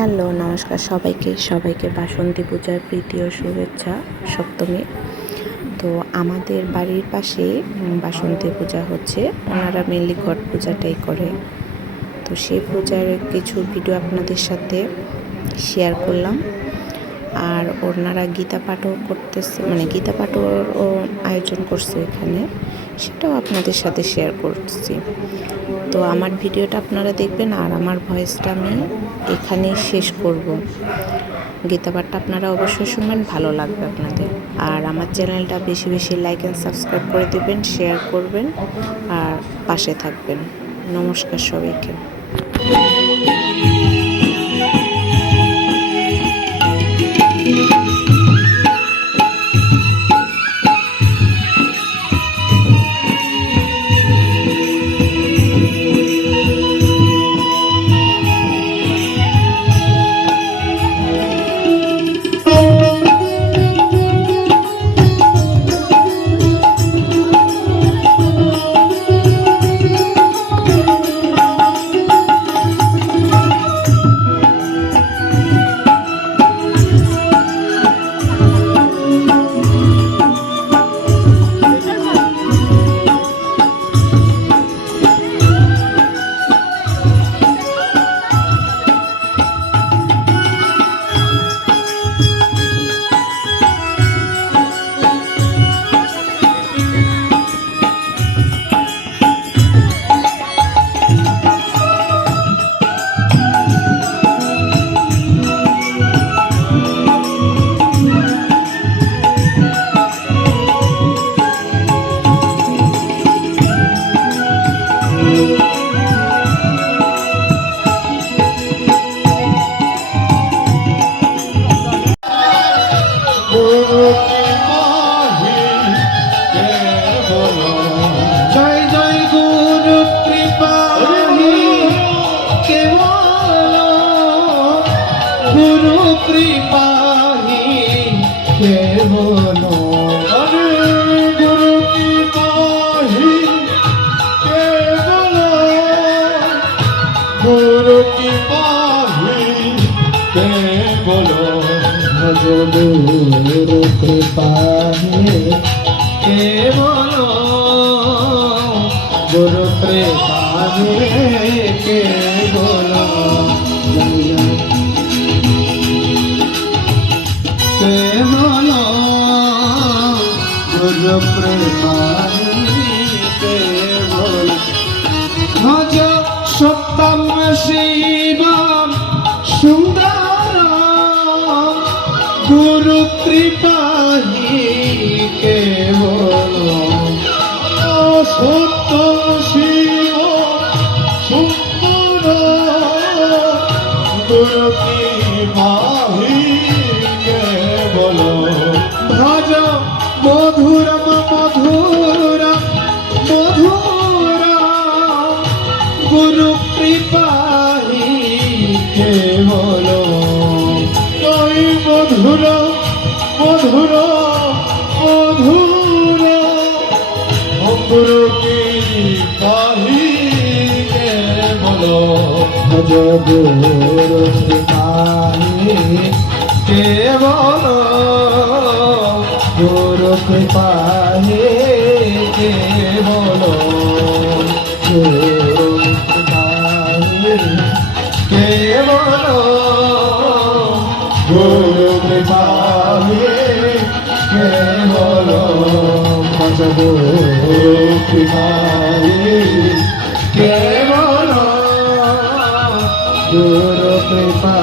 Hello, নমস্কার সবাইকে বাসন্তী পূজার প্রীতি ও শুভেচ্ছা। সপ্তমী তো আমাদের বাড়ির পাশে বাসন্তী পূজা হচ্ছে। ওনারা মেনলি ঘট পূজাটাই করে। তো সেই পূজার কিছু ভিডিও আপনাদের সাথে শেয়ার করলাম। আর ওনারা গীতা পাঠও করতেছে, মানে গীতা পাঠও আয়োজন করছে এখানে, সেটাও আপনাদের সাথে শেয়ার করছি। তো আমার ভিডিওটা আপনারা দেখবেন আর আমার ভয়েসটা আমি এখানেই শেষ করব। গীতা পাঠটা আপনারা অবশ্যই শুনবেন, ভালো লাগবে আপনাদের। আর আমার চ্যানেলটা বেশি বেশি লাইক অ্যান্ড সাবস্ক্রাইব করে দেবেন, শেয়ার করবেন আর পাশে থাকবেন। নমস্কার সবাইকে। জয় জয় গুরু কৃপা কেবল গুরু কৃপা কেবল গুরু কৃপা কেবল গুরু কৃপা কেবল ভজ গুরু কৃপা কেবল গুরু কৃপা কেবল কেবল গুরু কৃপা কেবল ভজ সত্যম শিবম সুন্দর গুরু কৃপা কেবল সত্য শিব সুন্দর গুরু কৃপা কেবল ভজ মধুরম মধুরম মধুরম গুরু কৃপা কেবল জয় মধুর মধুর মধুর গুরু কৃপা কেবল ভজ গুরু কৃপা কেবল গুরু কৃপা কেবল গুরু কৃপা কেবল গুরু কৃপা কেবল ভজ গুরু কৃপা কেবল গুরু কৃপা